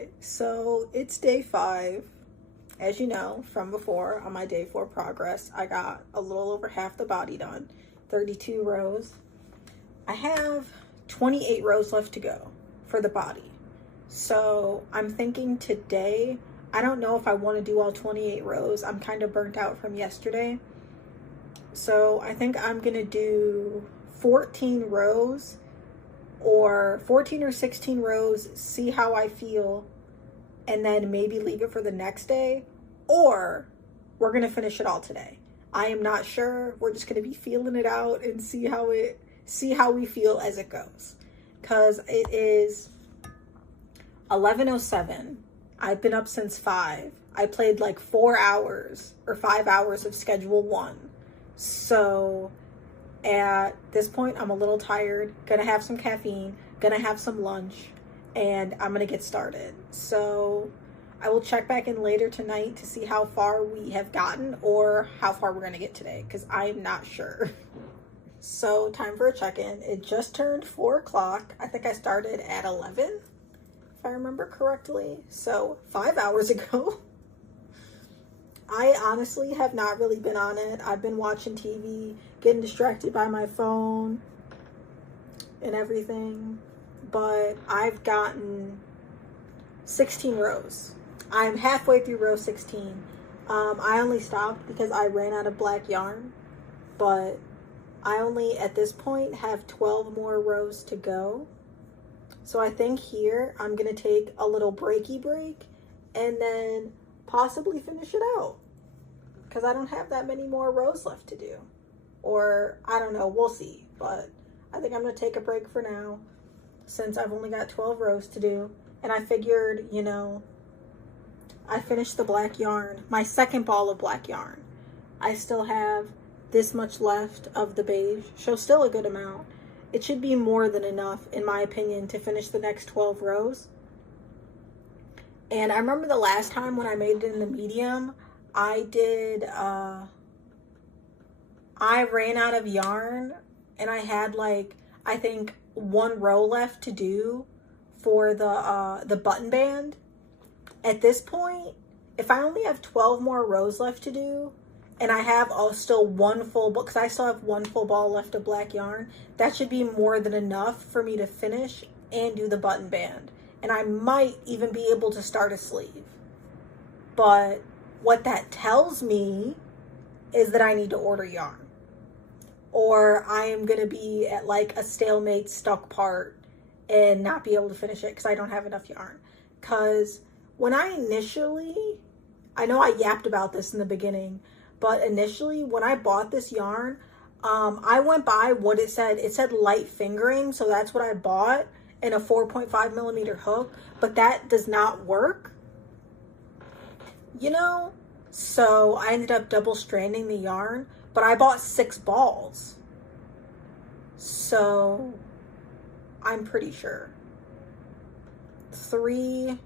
Okay, so it's day 5. As you know from before, on my day 4 progress, I got a little over half the body done, 32 rows. I have 28 rows left to go for the body. So I'm thinking today, I don't know if I want to do all 28 rows. I'm kind of burnt out from yesterday. So I think I'm going to do 14 rows or 14 or 16 rows, see how I feel, and then maybe leave it for the next day, or we're going to finish it all today. I am not sure. We're just going to be feeling it out and see how we feel as it goes. Cuz it is 11:07. I've been up since 5. I played like 4 hours or 5 hours of schedule 1. So at this point, I'm a little tired, gonna have some caffeine, gonna have some lunch, and I'm gonna get started. So I will check back in later tonight to see how far we have gotten or how far we're gonna get today, because I'm not sure. So time for a check-in. It just turned 4 o'clock. I think I started at 11, if I remember correctly. So 5 hours ago. I honestly have not really been on it. I've been watching TV, getting distracted by my phone and everything. But I've gotten 16 rows. I'm halfway through row 16. I only stopped because I ran out of black yarn. But I only, at this point, have 12 more rows to go. So I think here I'm going to take a little breaky break and then possibly finish it out, because I don't have that many more rows left to do, or I don't know, we'll see. But I think I'm going to take a break for now, since I've only got 12 rows to do. And I figured, you know, I finished the black yarn, my second ball of black yarn. I still have this much left of the beige, so still a good amount. It should be more than enough, in my opinion, to finish the next 12 rows. And I remember the last time when I made it in the medium, I ran out of yarn, and I had like, I think 1 row left to do for the button band. At this point, if I only have 12 more rows left to do, and I have still 1 full ball, because I still have 1 full ball left of black yarn, that should be more than enough for me to finish and do the button band. And I might even be able to start a sleeve. But what that tells me is that I need to order yarn, or I am going to be at like a stalemate stuck part and not be able to finish it because I don't have enough yarn. Because when I know I yapped about this in the beginning, but initially when I bought this yarn, I went by what it said. It said light fingering, so that's what I bought, and a 4.5 millimeter hook, but that does not work, you know? So I ended up double stranding the yarn, but I bought 6 balls. So I'm pretty sure 3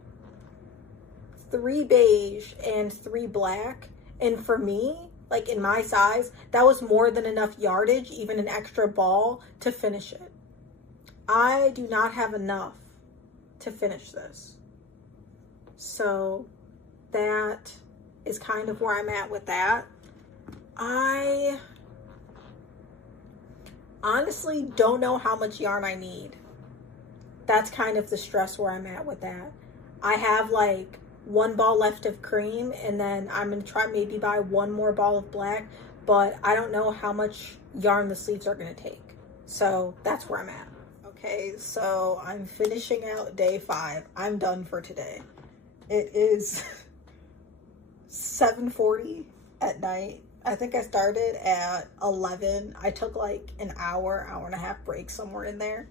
beige and 3 black. And for me, like in my size, that was more than enough yardage, even an extra ball, to finish it. I do not have enough to finish this. So that is kind of where I'm at with that. I honestly don't know how much yarn I need. That's kind of the stress where I'm at with that. I have like 1 ball left of cream, and then I'm going to try maybe buy 1 more ball of black, but I don't know how much yarn the sleeves are going to take. So that's where I'm at. Okay, so I'm finishing out day 5. I'm done for today. It is 7:40 at night. I think I started at 11. I took like an hour and a half break somewhere in there.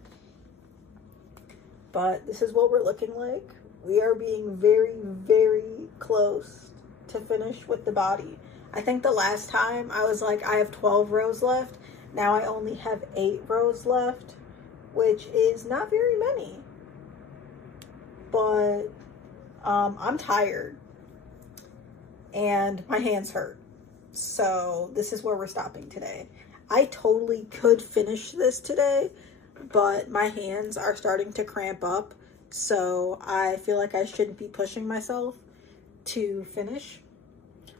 But this is what we're looking like. We are being very, very close to finish with the body. I think the last time I was like, I have 12 rows left. Now I only have 8 rows left, which is not very many. But I'm tired and my hands hurt. So this is where we're stopping today. I totally could finish this today, but my hands are starting to cramp up. So I feel like I shouldn't be pushing myself to finish.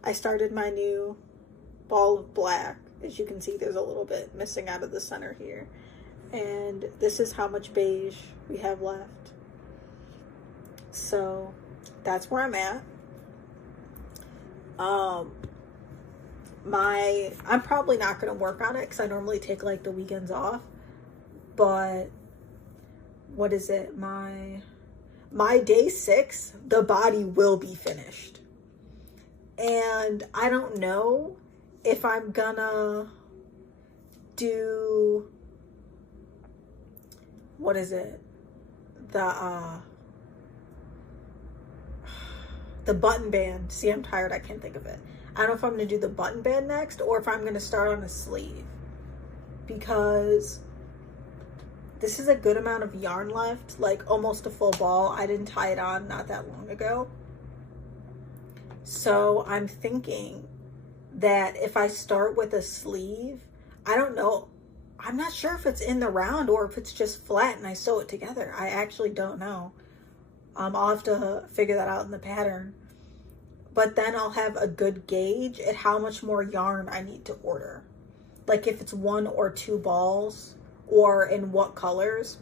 I started my new ball of black. As you can see, there's a little bit missing out of the center here. And this is how much beige we have left. So that's where I'm at. I'm probably not going to work on it because I normally take like the weekends off. But what is it? My day 6, the body will be finished. And I don't know if I'm gonna do, what is it? The button band. See, I'm tired. I can't think of it. I don't know if I'm going to do the button band next or if I'm going to start on a sleeve, because this is a good amount of yarn left, like almost a full ball. I didn't tie it on not that long ago. So I'm thinking that if I start with a sleeve, I don't know. I'm not sure if it's in the round or if it's just flat and I sew it together. I actually don't know. I'll have to figure that out in the pattern. But then I'll have a good gauge at how much more yarn I need to order. Like if it's 1 or 2 balls or in what colors.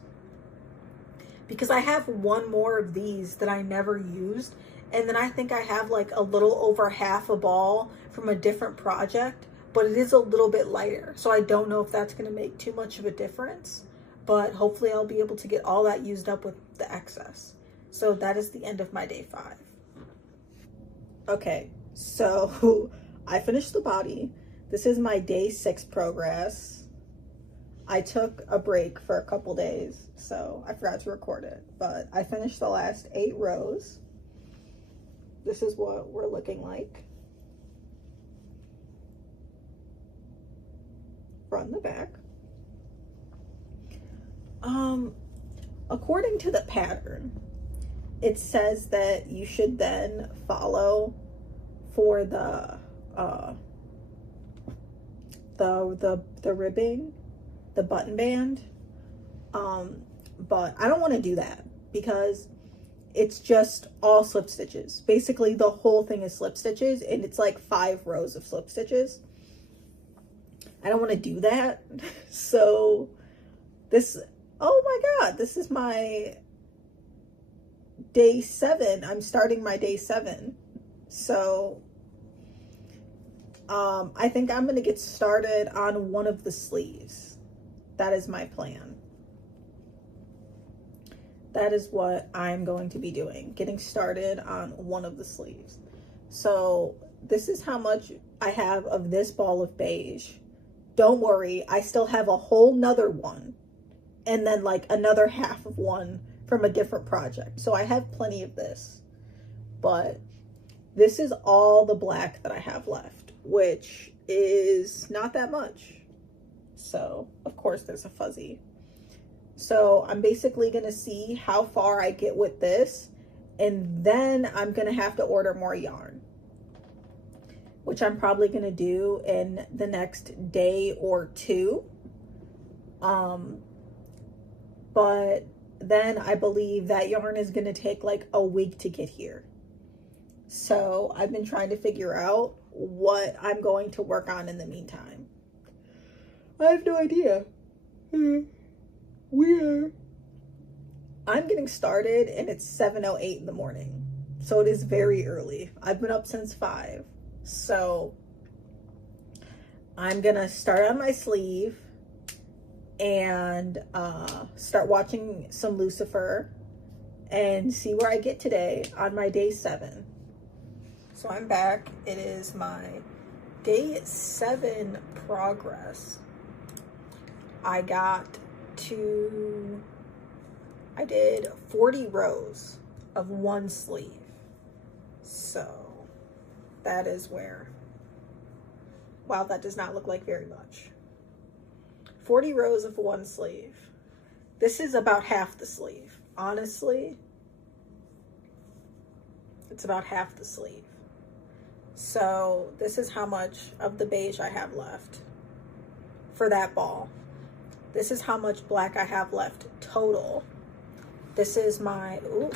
Because I have one more of these that I never used. And then I think I have like a little over half a ball from a different project. But it is a little bit lighter. So I don't know if that's going to make too much of a difference. But hopefully I'll be able to get all that used up with the excess. So that is the end of my day 5. Okay, so I finished the body. This is my day 6 progress. I took a break for a couple days, so I forgot to record it. But I finished the last 8 rows. This is what we're looking like. Front and the back. According to the pattern, it says that you should then follow for the ribbing, the button band. But I don't want to do that because it's just all slip stitches. Basically, the whole thing is slip stitches, and it's like 5 rows of slip stitches. I don't want to do that. So this, oh my God, this is my day 7. I'm starting my day 7. So I think I'm going to get started on one of the sleeves. That is my plan. That is what I'm going to be doing, getting started on one of the sleeves. So this is how much I have of this ball of beige. Don't worry, I still have a whole nother one, and then like another half of one from a different project. So I have plenty of this, but this is all the black that I have left, which is not that much. So of course there's a fuzzy. So I'm basically going to see how far I get with this, and then I'm going to have to order more yarn, which I'm probably going to do in the next day or 2. But then I believe that yarn is going to take like a week to get here. So I've been trying to figure out what I'm going to work on in the meantime. I have no idea. I'm getting started and it's 7:08 in the morning. So it is very early. I've been up since 5. So I'm gonna start on my sleeve and start watching some Lucifer and see where I get today on my day 7. So I'm back. It is my day 7 progress. I did 40 rows of one sleeve. So that is where, wow, that does not look like very much. 40 rows of one sleeve. This is about half the sleeve. Honestly, it's about half the sleeve. So this is how much of the beige I have left for that ball. This is how much black I have left total. This is my, ooh,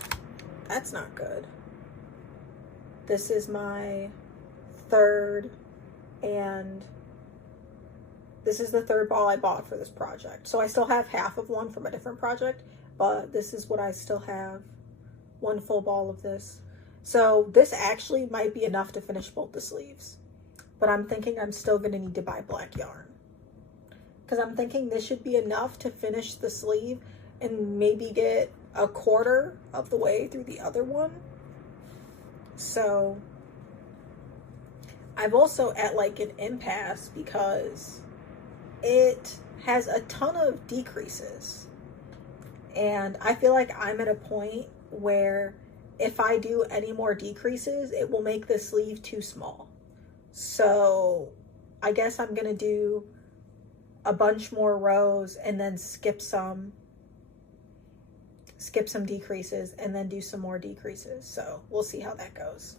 that's not good. This is my third, and this is the third ball I bought for this project. So I still have half of one from a different project, but this is what I still have, one full ball of this. So this actually might be enough to finish both the sleeves, but I'm thinking I'm still gonna need to buy black yarn, because I'm thinking this should be enough to finish the sleeve and maybe get a quarter of the way through the other one. So I'm also at like an impasse because it has a ton of decreases, and I feel like I'm at a point where if I do any more decreases, it will make the sleeve too small. So I guess I'm gonna do a bunch more rows and then skip some decreases and then do some more decreases. So we'll see how that goes.